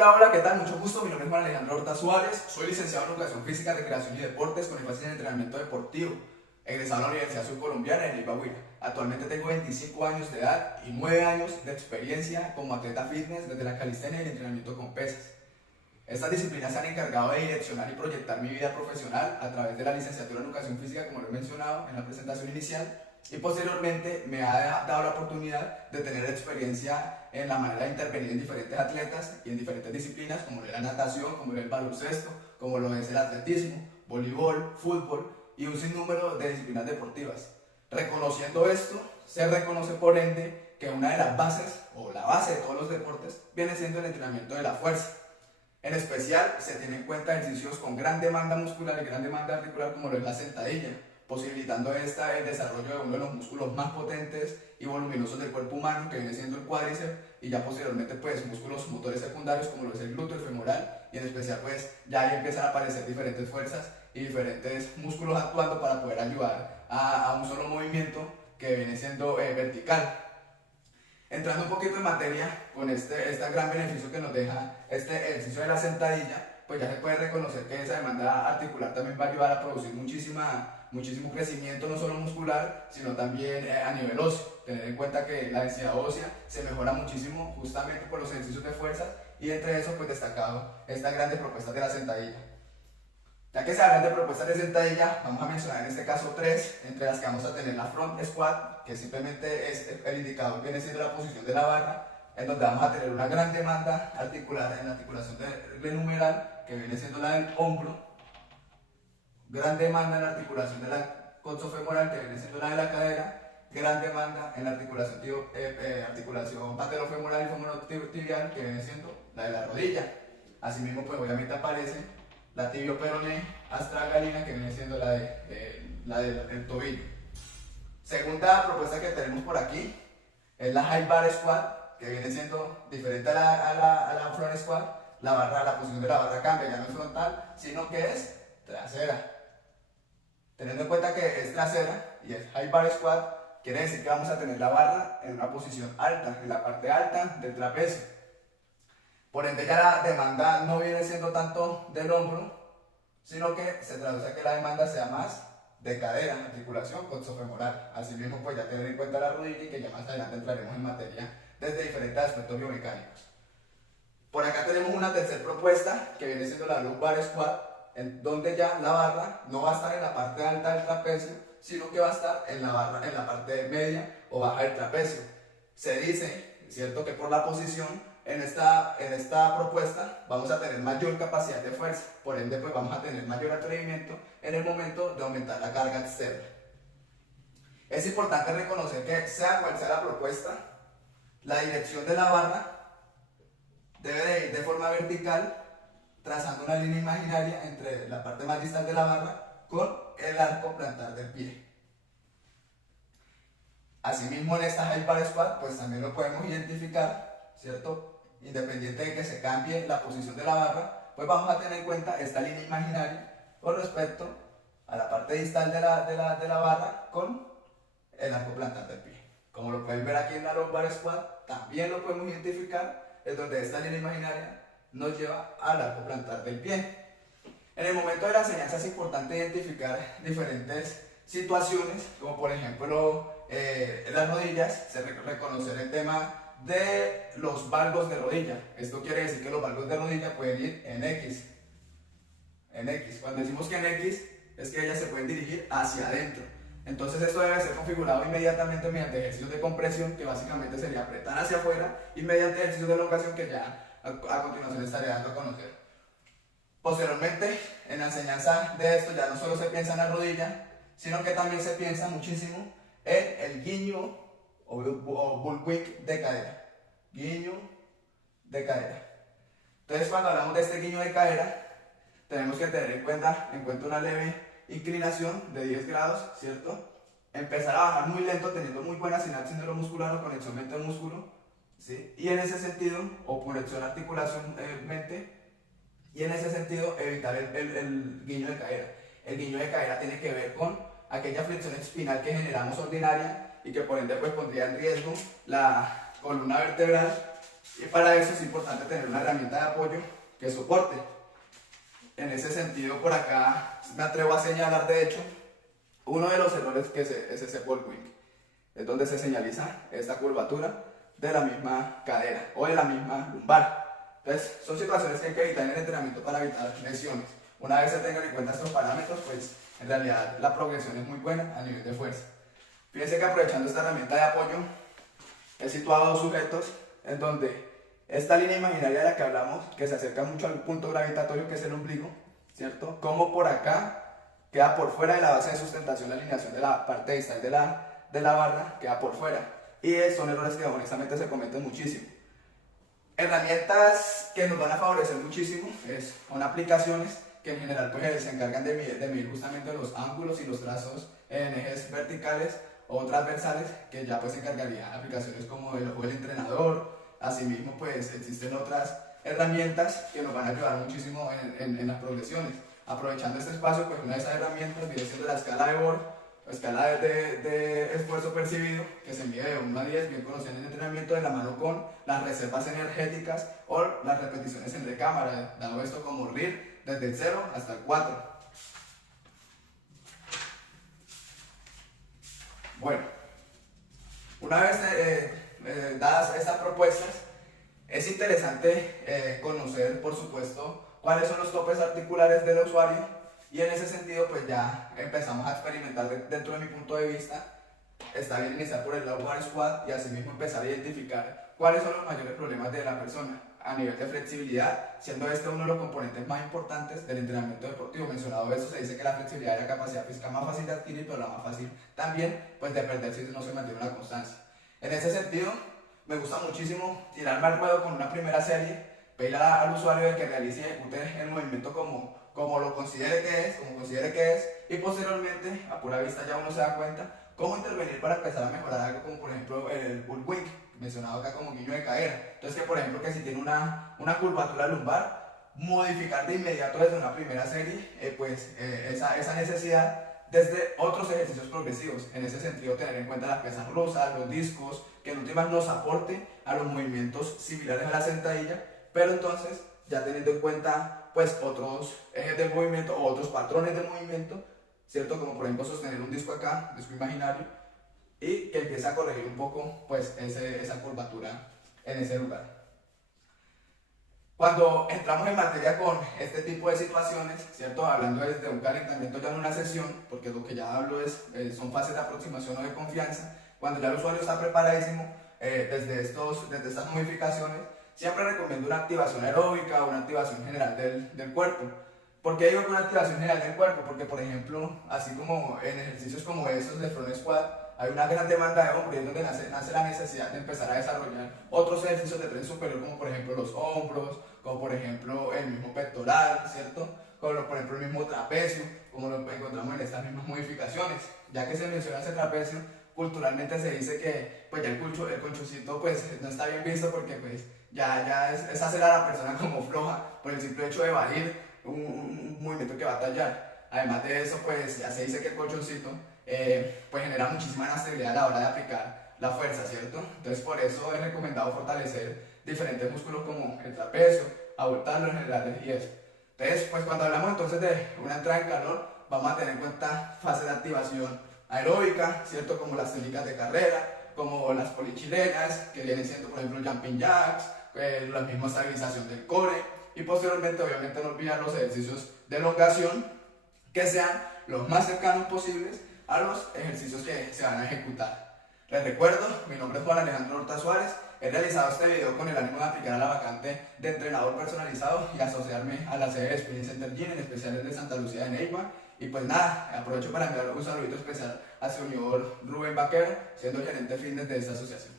Hola, hola, ¿qué tal? Mucho gusto, mi nombre es Juan Alejandro Horta Suárez, soy licenciado en Educación Física, Recreación y Deportes con énfasis en entrenamiento deportivo, egresado de la Universidad Subcolombiana en Ibaguira. Actualmente tengo 25 años de edad y 9 años de experiencia como atleta fitness desde la calistenia y el entrenamiento con pesas. Estas disciplinas se han encargado de direccionar y proyectar mi vida profesional a través de la licenciatura en Educación Física, como lo he mencionado en la presentación inicial, y posteriormente me ha dado la oportunidad de tener experiencia en la manera de intervenir en diferentes atletas y en diferentes disciplinas, como lo es la natación, como lo es el baloncesto, como lo es el atletismo, voleibol, fútbol y un sinnúmero de disciplinas deportivas. Reconociendo esto, se reconoce por ende que una de las bases, o la base de todos los deportes, viene siendo el entrenamiento de la fuerza. En especial, se tiene en cuenta ejercicios con gran demanda muscular y gran demanda articular, como lo es la sentadilla, posibilitando el desarrollo de uno de los músculos más potentes y voluminosos del cuerpo humano, que viene siendo el cuádriceps, y ya posteriormente pues músculos motores secundarios como lo es el glúteo, el femoral, y en especial pues ya ahí empiezan a aparecer diferentes fuerzas y diferentes músculos actuando para poder ayudar a un solo movimiento que viene siendo vertical. Entrando un poquito en materia con este gran beneficio que nos deja este ejercicio de la sentadilla, pues ya se puede reconocer que esa demanda articular también va a ayudar a producir muchísimo crecimiento, no solo muscular, sino también a nivel óseo. Tener en cuenta que la densidad ósea se mejora muchísimo justamente por los ejercicios de fuerza, y entre eso pues destacado estas grandes propuestas de la sentadilla. Ya que se hablan de propuestas de sentadilla, vamos a mencionar en este caso 3, entre las que vamos a tener la front squat, que simplemente es el indicador, viene siendo la posición de la barra, en donde vamos a tener una gran demanda articular en la articulación del humeral, que viene siendo la del hombro, gran demanda en la articulación de la coxofemoral, que viene siendo la de la cadera, gran demanda en la articulación patelofemoral y femorotibial, que viene siendo la de la rodilla. Asimismo, pues obviamente aparece la tibio-peroné astragalina, que viene siendo la del tobillo. Segunda propuesta que tenemos por aquí es la high bar squat, que viene siendo diferente a la front squat. La posición de la barra cambia, ya no es frontal, sino que es trasera. Teniendo en cuenta que es trasera y es high bar squat, quiere decir que vamos a tener la barra en una posición alta, en la parte alta del trapecio. Por ende ya la demanda no viene siendo tanto del hombro, sino que se traduce a que la demanda sea más de cadera, articulación coxofemoral. Asimismo, pues ya tener en cuenta la rodilla, y que ya más adelante entraremos en materia desde diferentes aspectos biomecánicos. Por acá tenemos una tercera propuesta que viene siendo la lumbar squat, en donde ya la barra no va a estar en la parte alta del trapecio, sino que va a estar en la parte media o baja del trapecio. Se dice, ¿cierto?, que por la posición en esta propuesta vamos a tener mayor capacidad de fuerza, por ende pues vamos a tener mayor atrevimiento en el momento de aumentar la carga externa. Es importante reconocer que sea cual sea la propuesta, la dirección de la barra debe de ir de forma vertical, trazando una línea imaginaria entre la parte más distal de la barra con el arco plantar del pie. Asimismo, en esta high bar squat pues también lo podemos identificar, ¿cierto? Independiente de que se cambie la posición de la barra, pues vamos a tener en cuenta esta línea imaginaria con respecto a la parte distal de la barra con el arco plantar del pie. Como lo pueden ver aquí en la lumbar squat, también lo podemos identificar, es donde esta línea imaginaria nos lleva al arco plantar del pie. En el momento de la enseñanza es importante identificar diferentes situaciones, como por ejemplo en las rodillas, reconocer el tema de los valgos de rodilla. Esto quiere decir que los valgos de rodilla pueden ir en X. Cuando decimos que en X, es que ellas se pueden dirigir hacia adentro. Entonces esto debe ser configurado inmediatamente mediante ejercicios de compresión, que básicamente sería apretar hacia afuera, y mediante ejercicios de elongación, que ya a continuación estaré dando a conocer. Posteriormente, en la enseñanza de esto ya no solo se piensa en la rodilla, sino que también se piensa muchísimo en el guiño o bullwhip de cadera. Guiño de cadera. Entonces, cuando hablamos de este guiño de cadera, tenemos que tener en cuenta una leve inclinación de 10 grados, ¿cierto? Empezar a bajar muy lento, teniendo muy buena sinapsis neuromuscular o conexión mente-músculo, ¿sí? Y en ese sentido, o conexión articulación-mente, y en ese sentido evitar el guiño de cadera. El guiño de cadera tiene que ver con aquella flexión espinal que generamos ordinaria y que por ende pues pondría en riesgo la columna vertebral Y para eso es importante tener una herramienta de apoyo que soporte. En ese sentido, por acá me atrevo a señalar, de hecho, uno de los errores que es ese ball wing. Es donde se señaliza esta curvatura de la misma cadera o de la misma lumbar. Entonces, son situaciones que hay que evitar en el entrenamiento para evitar lesiones. Una vez se tengan en cuenta estos parámetros, pues en realidad la progresión es muy buena a nivel de fuerza. Fíjense que aprovechando esta herramienta de apoyo, he situado dos sujetos en donde esta línea imaginaria de la que hablamos, que se acerca mucho al punto gravitatorio que es el ombligo, ¿cierto? Como por acá queda por fuera de la base de sustentación, la alineación de la parte distal de la barra queda por fuera. Y son errores que honestamente se cometen muchísimo. Herramientas que nos van a favorecer muchísimo son aplicaciones que en general pues, se encargan de medir justamente los ángulos y los trazos en ejes verticales o transversales, que ya pues se encargarían de aplicaciones como el ojo del entrenador. Asimismo pues existen otras herramientas que nos van a ayudar muchísimo en las progresiones. Aprovechando este espacio, pues una de esas herramientas viene siendo la escala de Borg, o escala de esfuerzo percibido, que se mide de 1 a 10, bien conocida en el entrenamiento, de la mano con las reservas energéticas o las repeticiones en recámara, dado esto como RIR desde el 0 hasta el 4. Bueno, una vez dadas estas propuestas, es interesante conocer, por supuesto, cuáles son los topes articulares del usuario, y en ese sentido pues ya empezamos a experimentar dentro de mi punto de vista. Está bien iniciar por el lower squat y asimismo empezar a identificar cuáles son los mayores problemas de la persona a nivel de flexibilidad, siendo este uno de los componentes más importantes del entrenamiento deportivo. Mencionado eso, se dice que la flexibilidad es la capacidad física más fácil de adquirir, pero la más fácil también pues de perder si no se mantiene una constancia. En ese sentido, me gusta muchísimo tirarme al ruedo con una primera serie, pedirle al usuario de que realice y ejecute el movimiento como lo considere que es, y posteriormente, a pura vista ya uno se da cuenta cómo intervenir para empezar a mejorar algo como por ejemplo el bull wing, mencionado acá como guiño de cadera. Entonces que por ejemplo que si tiene una curvatura lumbar, modificar de inmediato desde una primera serie esa necesidad desde otros ejercicios progresivos. En ese sentido, tener en cuenta las pesas rusas, los discos, que en últimas nos aporte a los movimientos similares a la sentadilla, pero entonces ya teniendo en cuenta pues otros ejes de movimiento o otros patrones de movimiento, ¿cierto? Como por ejemplo sostener un disco acá, disco imaginario, y que empiece a corregir un poco pues esa curvatura en ese lugar. Cuando entramos en materia con este tipo de situaciones, ¿cierto? Hablando desde un calentamiento ya en una sesión, porque lo que ya hablo son fases de aproximación o de confianza. Cuando ya el usuario está preparadísimo desde estas modificaciones, siempre recomiendo una activación aeróbica o una activación general del cuerpo. ¿Por qué digo que una activación general del cuerpo? Porque, por ejemplo, así como en ejercicios como esos de front squat, hay una gran demanda de hombro y es donde nace la necesidad de empezar a desarrollar otros ejercicios de tren superior, como por ejemplo los hombros, como por ejemplo el mismo pectoral, ¿cierto? Como por ejemplo el mismo trapecio, como lo encontramos en estas mismas modificaciones. Ya que se menciona ese trapecio, culturalmente se dice que pues ya el conchocito pues no está bien visto porque pues ya es hacer a la persona como floja por el simple hecho de evadir un movimiento que va a tallar. Además de eso, pues ya se dice que el colchoncito pues genera muchísima inestabilidad a la hora de aplicar la fuerza, ¿cierto? Entonces por eso es recomendado fortalecer diferentes músculos como el trapecio, abultarlo en general y eso. Entonces, pues cuando hablamos entonces de una entrada en calor, vamos a tener en cuenta fases de activación aeróbica, ¿cierto? Como las técnicas de carrera, como las polichilenas, que vienen siendo por ejemplo jumping jacks, la misma estabilización del core, y posteriormente obviamente no olvidar los ejercicios de elongación que sean los más cercanos posibles a los ejercicios que se van a ejecutar. Les recuerdo, mi nombre es Juan Alejandro Horta Suárez, he realizado este video con el ánimo de aplicar a la vacante de entrenador personalizado y asociarme a la sede de Spinning Center Gym, en especial el de Santa Lucía de Neiva. Y pues nada, aprovecho para enviar un saludito especial al señor Rubén Vaquero, siendo gerente fitness de esta asociación.